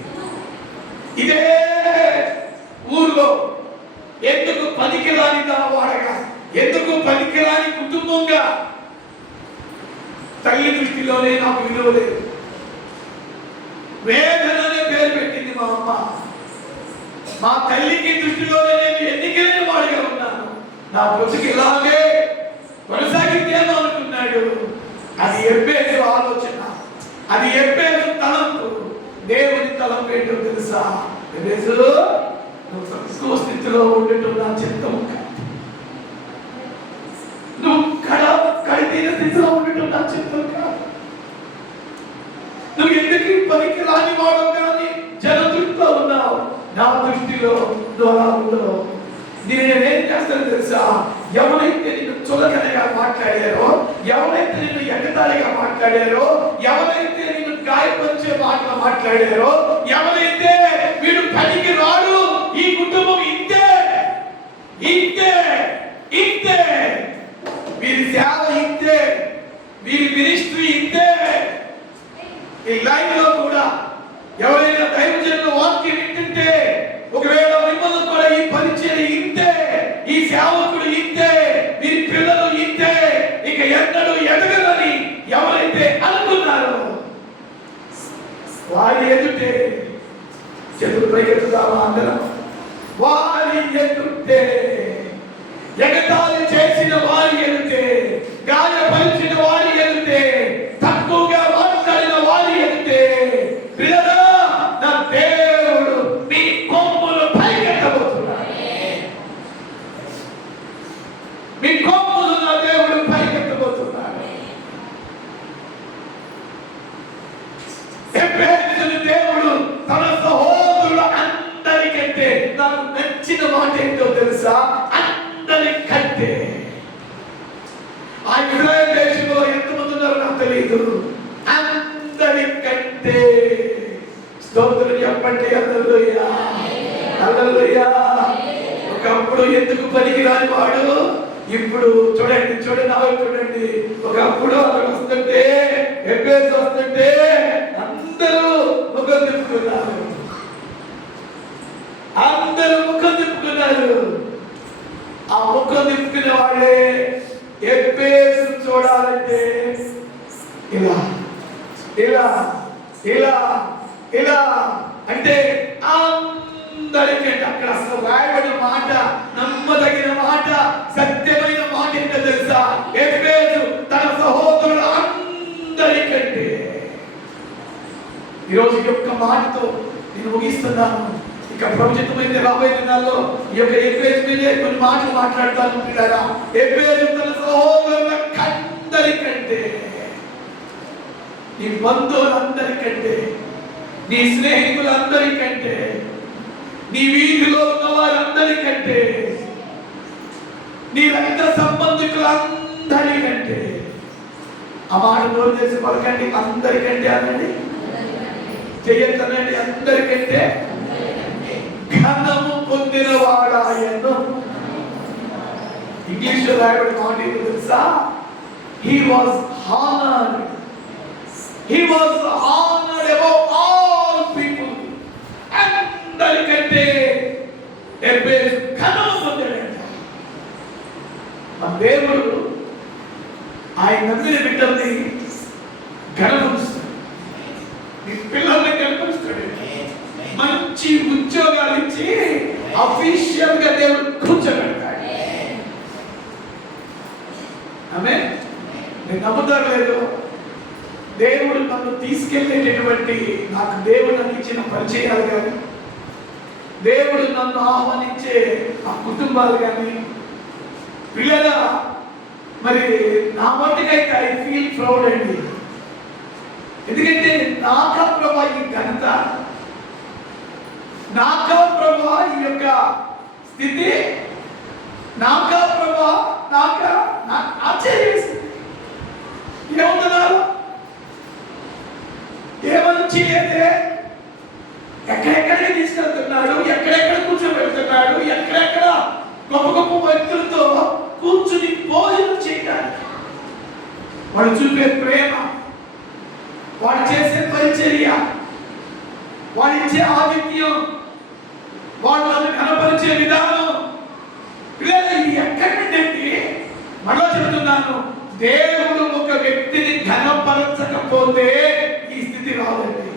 ఇదే ఊర్లో ఎందుకు పనికిరాని వాడగా, ఎందుకు పనికిరాని కుటుంబంగా, తల్లి దృష్టిలోనే నాకు విలువ లేదు. వేదననే పేరు పెట్టింది మా అమ్మ. మా తల్లికి దృష్టిలోనే నేను ఎన్నికైన వాడిగా ఉన్నాను. నా బ్రతుకు ఇలాగే కొనసాగిద్దేమో అనుకున్నాడు. అది ఎబ్బేసు ఆలోచన, అది ఎబ్బేసు తలంపు. దేవుని తలంపు ఏంటో తెలుసా? నువ్వు తక్కువ స్థితిలో ఉండటం నా చిత్తము కాదు, నువ్వు కడితీన స్థితిలో ఉండటం నా చిత్తం కాదు. నువ్వు ఎందుకు పనికి రాని వాడు కానీ జన దృష్టిలో ఉన్నావు, నా దృష్టిలో నువ్వు అలా ఉండవు. నేనేం చేస్తాను తెలుసా? ఎవరైతే నిన్ను చులకనగా మాట్లాడారో, ఎవరైతే నిన్ను ఎగతాళిగా మాట్లాడారో, ఎవరైతే నిన్ను గాయపరిచే మాటలు మాట్లాడారో, ఎవరైతే వీడు పనికి రాడు, ఈ కుటుంబం ఇంతే ఇంతే ఇంతే, వీరి సేవ ఇంతే, వీరి మినిస్ట్రీ ఇంతే. ఈ లైవ్ లో కూడా ఎవరైనా దైవజనుల వాక్యం వింటుంటే, ఒకవేళ మిమ్మల్ని కూడా ఈ పరిచయం ఇంతే, ఈ సేవకుడు ఇంతే, వీరి పిల్లలు ఇంతే, ఇక ఎన్నడూ ఎదగదని ఎవరైతే అనుకున్నారో వారి ఎదుటే చేతులు పైకెత్తుదామా అందరం? వారి ఎదుటే, ఎగతాళి చేసిన వారి ఎదుటే, గాయపరిచిన వారి ఎదుటే, తక్కువగా మాట్లాడిన వారి ఎదుటే, పిల్లరా నా దేవుడు మీ కొమ్ములు పైకెత్తబోతున్నాడు. మీ కొమ్ములు నా దేవుడు పైకెత్తబోతున్నాడు. ఎబ్బేసుని దేవుడు తన సహోదరుల అందరికంటే, నాకు నచ్చిన మాట ఏంటో తెలుసా? అందరికంటే. ఆ ఇజ్రాయెల్ దేశంలో ఎంతమంది ఉన్నారో నాకు తెలియదు. అందరికంటే. స్తోత్రం చెప్పండి. హల్లెలూయా, హల్లెలూయా. ఒకప్పుడు ఎందుకు పనికిరాని వాడు, ఇప్పుడు చూడండి చూడండి. ఒకప్పుడు అక్కడ వస్తుంటే, ఎబ్బేసు వస్తుంటే అందరూ ముఖం తిప్పుకున్నారు, అందరూ ముఖం తిప్పుకున్నారు. ఆ ముఖం తిప్పుకునే వాళ్ళే ఎబ్బేసు చూడాలంటే ఇలా ఇలా ఇలా ఇలా అంటే అందరికంటే. అక్కడ అసలు రాయబడిన మాట, నమ్మదగిన మాట, సత్యమైన మాట ఏంటో తెలుసా? ఎబ్బేసు తన సహోదరుల అందరికంటే. ఈరోజు ఈ యొక్క మాటతో నేను ముగిస్తున్నాను. ఇక ప్రభుత్వమైతే రాబోయే దినాల్లో ఈ యొక్క ఎబ్బేసు మీదే కొన్ని మాటలు మాట్లాడతాను. ఎబ్బేసు తన సహోదరుల అందరికంటే, నీ బంధువులందరికంటే, నీ స్నేహితులందరికంటే, నీ వీధిలో ఉన్న వారందరికంటే, నీ రక్త సంబంధికులందరికంటే. ఆ మాట నోరు చేసి పలకండి. అందరికంటే అనండి, చెయ్యొద్దనండి. అందరికంటే ఘనము పొందిన వాడాయను. ఇంగ్లీష్ లో రాయబడిన మాట ఏంటో తెలుసా? He was honored. He was honored above all people. అందరికంటే ఎబ్బేసు ఘనము పొందాడంట. ఆ దేవుడు ఆయన నమ్మిన బిడ్డల్ని ఘనపరుస్తాడు, నీ పిల్లల్ని ఘనపరుస్తాడు. మంచి ఉద్యోగాలు ఇచ్చి అఫీషియల్ గా దేవుడు కూర్చోబెడతాడు. ఆమె నేను నమ్ముతారు లేదు, దేవుడు నన్ను తీసుకెళ్ళేటటువంటి, నాకు దేవుడు నన్ను ఇచ్చిన పరిచయాలు కానీ, దేవుడు నన్ను ఆహ్వానించే ఆ కుటుంబాలు కానీ, పిల్లల మరి నా మట్టుకైతే ఐ ఫీల్ ప్రౌడ్ అండి. ఎందుకంటే నాకా ప్రభా ఈ ఘనత, నాకా ప్రభా ఈ యొక్క స్థితి నాకా ప్రభా, నాకా ఆశ్చర్య. ఏమవుతున్నారు? ఏమంచి లేదే, ఎక్కడెక్కడికి తీసుకెళ్తున్నాడు, ఎక్కడెక్కడ కూర్చోబెడుతున్నాడు, ఎక్కడెక్కడ గొప్ప గొప్ప వ్యక్తులతో కూర్చుని భోజనం చేయడానికి. వాడు చూపే ప్రేమ, వాడు చేసే పరిచర్య, వాడిచ్చే ఆతిథ్యం, వాడు నన్ను కనపరిచే విధానం, ఇది ఎక్కడి నుండి? మరో చెబుతున్నాను, దేవుడు ఒక వ్యక్తిని ఘనపరచకపోతే ఈ స్థితి రాదండి.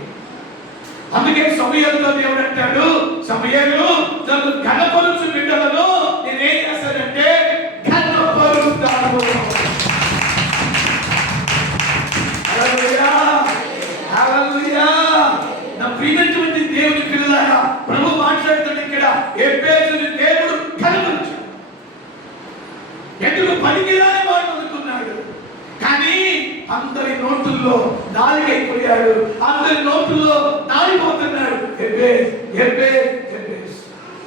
అందుకే సమూయేలుతో దేవుడు అంటాడు, సమూయేలు నన్ను ఘనపరచు బిడ్డలను నేనేం చేస్తానంటే ఘనపరుస్తాను. హల్లెలూయా, హల్లెలూయా. నా ప్రియమైనటువంటి దేవుని పిల్లలారా, ప్రభు మాట్లాడుతాడు ఇక్కడ, ఎబ్బేసుని దేవుడు ఘనపరచు. ఎందుకు? పనికిరాని వాడు అనుకున్నాడు, కానీ అందరి నోటుల్లో నాలుగైపోయాడు, అందరి నోటుల్లో నాలిపోతున్నాడు.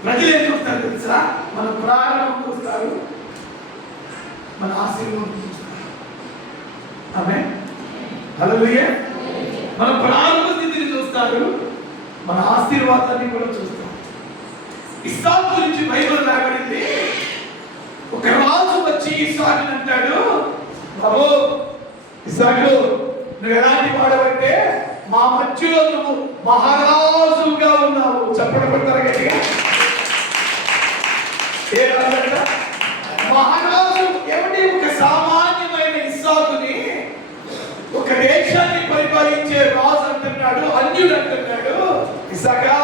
ప్రజలు ఏం చూస్తారు తెలుసా? మన ప్రారంభం చూస్తారు, మన ఆశీర్వాదం చూస్తారు. ఆమేన్, హల్లెలూయా. మన ప్రారంభ స్థితిని చూస్తారు, మన ఆశీర్వాదాన్ని కూడా చూస్తారు. ఇస్సాకు గురించి బైబిల్ రాబడింది. ఒక రాజు వచ్చి ఇస్సాకుని అంటాడు, బాబు ఇస్సాకు, నువ్వు ఎలాంటి వాడవంటే మా మధ్యలో నువ్వు మహారాజుగా ఉన్నావు. చెప్పడం పడతారు గట్టిగా. ఏ రాజంట? మహారాజు. ఏమిటి? ఒక సామాన్యమైన ఇస్సాకుని ఒక దేశాన్ని పరిపాలించే రాజు అంటున్నాడు, అన్యుడు అంటున్నాడు. ఇస్సాకా,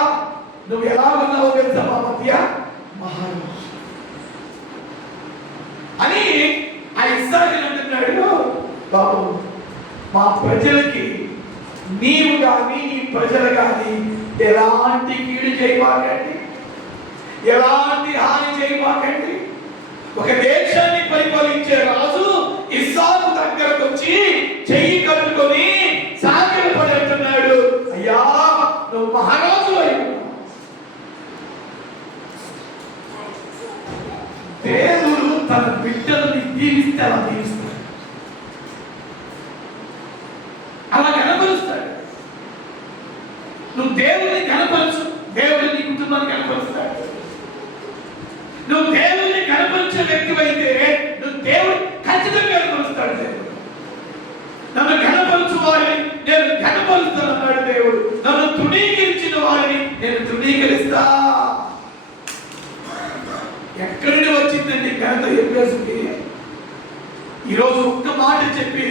నువ్వు ఎలా ఉన్నావు తెలుసా? మా మధ్య మహారాజు అని ఆ ఇస్సాకుని అంటున్నాడు. బాబు, మా ప్రజలకి నీవు కానీ నీ ప్రజలు కానీ ఎలాంటి కీడు చేయబాకండి, ఎలాంటి హాని చేయబాకండి. ఒక దేశాన్ని పరిపాలించే రాజు ఇస్సాకు దగ్గరకు వచ్చి చెయ్యి కట్టుకొని సాగిల పడుతున్నాడు, అయ్యా నువ్వు మహారాజు అయ్యా. దేవుడు తన బిడ్డలని దీవిస్తే అలా దీవిస్తాడు, అలా కనపరుస్తాడు. నువ్వు దేవుడిని కనపరచు, దేవుడు నీ కుటుంబాన్ని కనపరుస్తాడు. నువ్వు దేవుడిని కనపరిచే వ్యక్తి అయితే నువ్వు దేవుడు ఖచ్చితంగా కనపరుస్తాడు. దేవుడు నన్ను కనపరచు వారిని నేను కనపరుస్తాను అన్నాడు దేవుడు. నన్ను తృణీకరించిన వారిని నేను తృణీకరిస్తా. ఎక్కడి నుండి వచ్చిందండి ఘనత ఎబ్బేసుకి? ఈరోజు ఒక్క మాట చెప్పి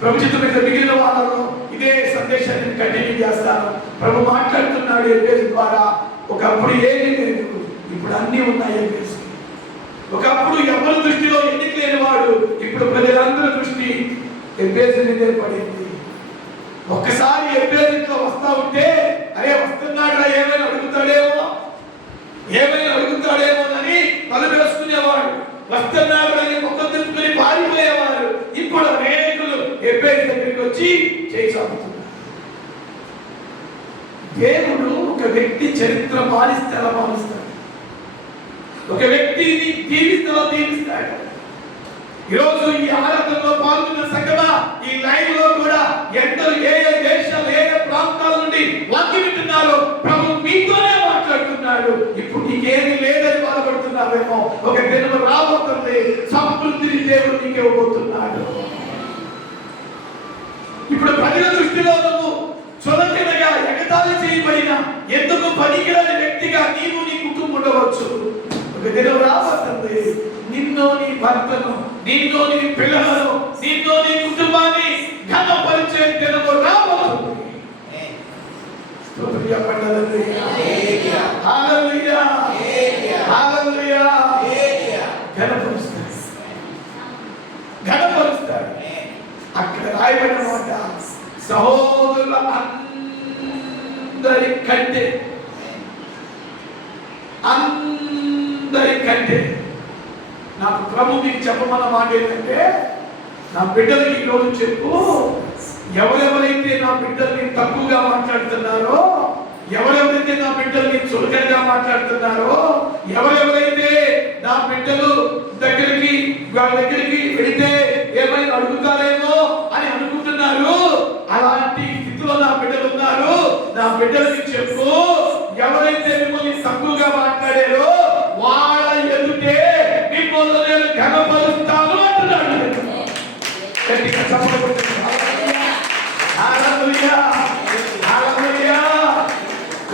ప్రభుత్వం మీద మిగిలిన వాళ్ళలో ఇదే సందేశాన్ని కంటిన్యూ చేస్తాను. ప్రభు మాట్లాడుతున్నాడు ఎబ్బేసు ద్వారా. ఒకప్పుడు ఏమీ లేదు, ఇప్పుడు అన్నీ ఉన్నాయి ఎబ్బేసు. ఒకప్పుడు ఎవరి దృష్టిలో ఎన్నిక లేని వాడు, ఇప్పుడు ప్రజలందరి దృష్టి ఎబ్బేసు మీదే పడింది. ఒక్కసారి ఎబ్బేసు ఇంట్లో వస్తా ఉంటే, అరే వస్తున్నాడు, ఏమైనా అడుగుతాడేమో, ఏమైనా అడుగుతాడేమోనని తలుపు వేసుకునేవాడు. వస్తున్నాడు అని ముఖం తిప్పుకొని పారిపోయేవారు. ఇప్పుడు అనేకులు ఎబ్బేసు దగ్గరికి వచ్చి చేయి చాపుతున్నారు. దేవుడు ఒక వ్యక్తి చరిత్ర మారిస్తే అలా మారుస్తాడు, ఒక వ్యక్తిని దీవిస్తే దీవిస్తాడు. ఈరోజు ఈ ఆరాధనలో పాల్గొన్న సంగమా, ఈ లైవ్ లో కూడా ఎందరో ఏ ఏ దేశాలు ఏ ఏ ప్రాంతాల నుండి వాక్యం వింటున్నారో ప్రభు మీతోనే మాట్లాడుతున్నాడు. ఇప్పుడు నీకేమీ లేదని బాధపడుతున్నావేమో, ఒక దినం రాబోతుంది, సమృద్ధిని దేవుడు నీకు ఇవ్వబోతున్నాడు. ఇప్పుడు ప్రజల దృష్టిలో నువ్వు చులకనగా ఎగతాళి చేయబడిన ఎందుకు పనికిరాని వ్యక్తిగా నీవు నీ కుటుంబం ఉండవచ్చు. ఒక దినం రాబోతుంది, నిన్ను నీ భర్తను, నిన్ను నీ పిల్లలను, నిన్ను నీ కుటుంబాన్ని ఘనపరిచే దినము రాబోతుంది. స్తోత్రం చెప్పండి. హల్లెలూయా, హల్లెలూయా, హల్లెలూయా. ఘనపరుస్తాడు, ఘనపరుస్తాడు. అక్కడ రాయబడిన మాట, సహోదరుల అందరికంటే నాకు ప్రభు మీకు చెప్పమన్న మాట ఏంటంటే, నా బిడ్డలకి ఈరోజు చెప్పు, ఎవరెవరైతే నా బిడ్డల్ని తక్కువగా మాట్లాడుతున్నారో ఎవరెవరైతే నా బిడ్డల్ని చులకనగా మాట్లాడుతున్నారో, ఎవరెవరైతే నా బిడ్డలు వాళ్ళ దగ్గరికి వెళితే ఏమైనా అడుగుతారేమో అని అనుకుంటున్నారు, అలాంటి స్థితిలో నా బిడ్డలు ఉన్నారు. నా బిడ్డలకి చెప్పు, ఎవరైతే మిమ్మల్ని తక్కువగా మాట్లాడారో వాళ్ళ ఎదుటే మిమ్మల్ని నేను ఘనపరుస్తాను అంటున్నాడు.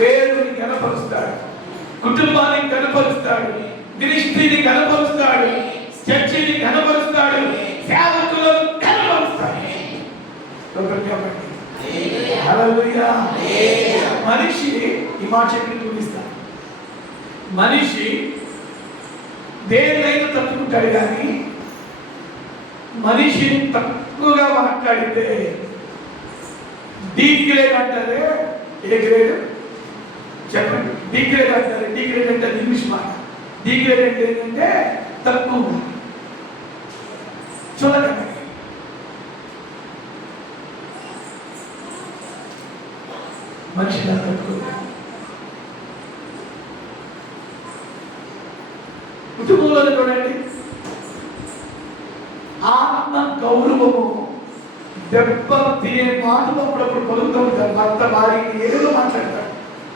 దేవుని కనపరుస్తాడు, కుటుంబాన్ని కనపరుస్తాడు, దృష్టిని కనపరుస్తాడు, చర్చిని కనపరుస్తాడు, సేవకులను కనపరుస్తాడు. మనిషి ఈ మాట చెప్పి చూపిస్తాడు. మనిషి దేన్నైనా తట్టుకుంటాడు, కానీ మనిషిని తక్కువగా మాట్లాడితే డీ గ్రేడ్ అంటారే. ఏ గ్రేడ్ చెప్పండి? డీ గ్రేడ్ అంటారు. డీ గ్రేడ్ అంటే ఇంగ్లీష్ మాట. డీ గ్రేడ్ అంటే ఏంటంటే తక్కువ, చూడకండి. మనిషి తక్కువ. కుటుంబంలో చూడండి, ఆత్మ గౌరవము దెబ్బ తినే మాటలు అప్పుడప్పుడు పలుకుతూ ఉంటారు. భర్త భార్యని ఏదో మాట్లాడతారు.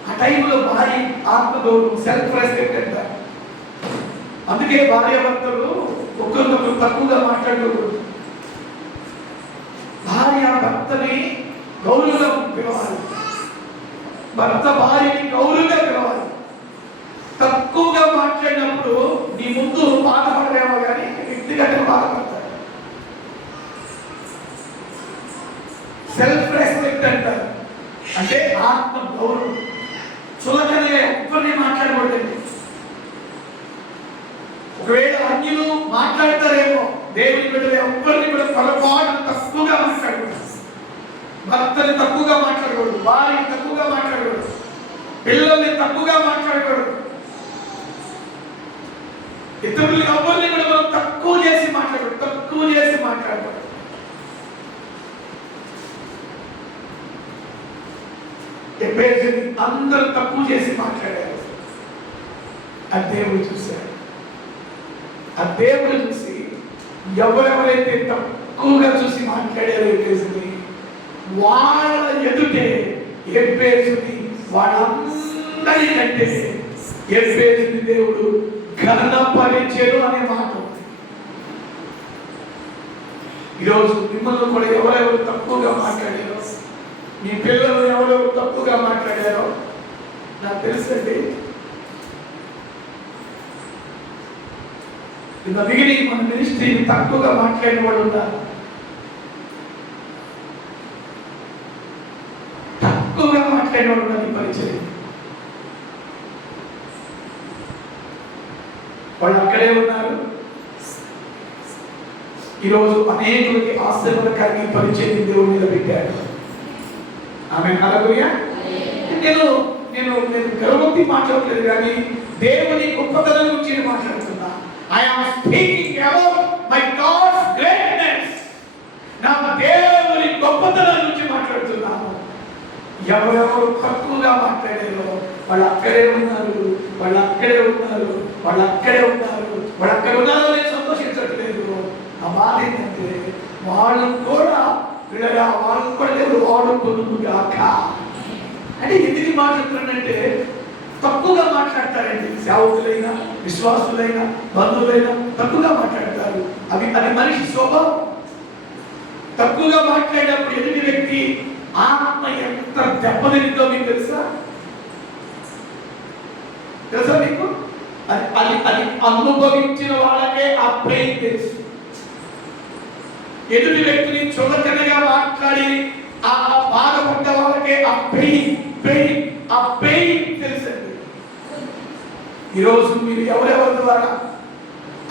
ఆ టైంలో భార్య ఆత్మ గౌరవం, సెల్ఫ్ రెస్పెక్ట్ అంటారు. అందుకే భార్య భర్తలు ఒకరినొకరు తక్కువగా మాట్లాడకూడదు. భార్య భర్తని గౌరవంగా పిలవాలి, భర్త భార్యని గౌరవంగా పిలవాలి. తక్కువగా మాట్లాడినప్పుడు నీ ముందు బాధపడలేమో కానీ వ్యక్తిగతంగా బాధపడతారు. సెల్ఫ్ రెస్పెక్ట్ అంటారు, అంటే ఆత్మ గౌరవం. చులకనగా ఎవరిని మాట్లాడకూడదండి. ఒకవేళ అన్యులు మాట్లాడతారేమో, దేవుని బిడ్డలు ఎవరిని కూడా పొరపాటు తక్కువగా మాట్లాడకూడదు. భర్తని తక్కువగా మాట్లాడకూడదు, భార్యని తక్కువగా మాట్లాడకూడదు, పిల్లల్ని తక్కువగా మాట్లాడకూడదు. ఇతరులు ఎవరిని కూడా మనం తక్కువ చేసి మాట్లాడకూడదు. అందరూ తక్కువ చేసి మాట్లాడారు. ఆ దేవుడు చూశాడు. ఆ దేవుడు చూసి ఎవరెవరైతే తక్కువగా చూసి మాట్లాడారో ఎబ్బేసుని, వాళ్ళ ఎదుటే ఎబ్బేసుని వాళ్ళందరికంటే ఎబ్బేసుని దేవుడు ఘనపరిచెను అనే మాట. ఈరోజు మిమ్మల్ని కూడా ఎవరెవరు తక్కువగా మాట్లాడారో, మీ పిల్లలు ఎవరెవరు తప్పుగా మాట్లాడారో నాకు తెలుసండి. ఇన్ ద బిగినింగ్ మన మినిస్ట్రీని తక్కువగా మాట్లాడిన వాళ్ళు ఉన్నారు. తక్కువగా మాట్లాడిన వాళ్ళు ఉన్నారు. ఈ పరిచయం వాళ్ళు అక్కడే ఉన్నారు. ఈరోజు అనేకులకి ఆశీర్వాదకరంగా పరిచయం దేవుడు మీద పెట్టాడు. ఆమె హల్లెలూయా. నేను నేను నేను గర్వపడి మాట్లాడలేదు, కానీ దేవుని గొప్పతనం గురించి మాట్లాడుతున్నా. I am speaking about my God's greatness. నా దేవుని గొప్పతనం గురించి మాట్లాడుతున్నాను. ఎవరెవరు తక్కువగా మాట్లాడారో వాళ్ళు అక్కడే ఉన్నారు. వాళ్ళు అక్కడే ఉన్నారని సంతోషించట్లేదు. ఆ బాధ ఏంటంటే వాళ్ళు కూడా దేవుడు వాడుకోనుగాక అంటే ఎందుకు మాట్లాడుతున్నానంటే, తక్కువగా మాట్లాడతారండి. సేవకులైనా, విశ్వాసులైనా, బంధువులైనా తక్కువగా మాట్లాడతారు. అది మనిషి స్వభావం. తక్కువగా మాట్లాడేటప్పుడు ఎదుటి వ్యక్తి ఆత్మ ఎంత దెబ్బతిందో మీకు తెలుసా మీకు? అది అనుభవించిన వాళ్ళకే ఆ పెయిన్ తెలుసు. ఎదుటి వ్యక్తిని చులకనగా మాట్లాడి ఆ బాధపడ్డ వాళ్ళకే ఆ పెయిన్ తెలుసండి. ఈరోజు మీరు ఎవరెవరి ద్వారా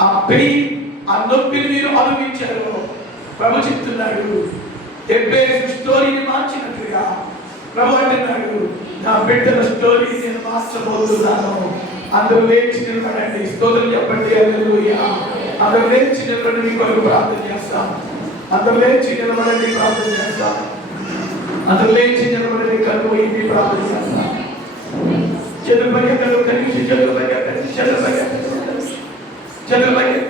ఆ పెయిన్, ఆ నొప్పిని మీరు అనుభవించారో ప్రభు చెప్తున్నాడు. ఎబ్బేసు స్టోరీని మార్చినట్లుగా ప్రభు అంటున్నాడు, నా బిడ్డల స్టోరీ నేను మార్చబోతున్నాను. అందరూ లేచి నిలబడండి, స్తోత్రం చెప్పండి. హల్లెలూయా. అందరూ లేచి నిలబడి మీ కొరకు ప్రార్థన చేస్తాం. అందరూ లేచి నిలబడండి, ప్రార్థన చేస్తాం. అందరూ లేచి నిలబడి కళ్ళు పోయి ప్రార్థన చేస్తాం. చేతులు పరిగెత్తాడు, కనీసం చేతులు పరిగెత్తాడు, చేతులు పరిగెత్తాడు, చేతులు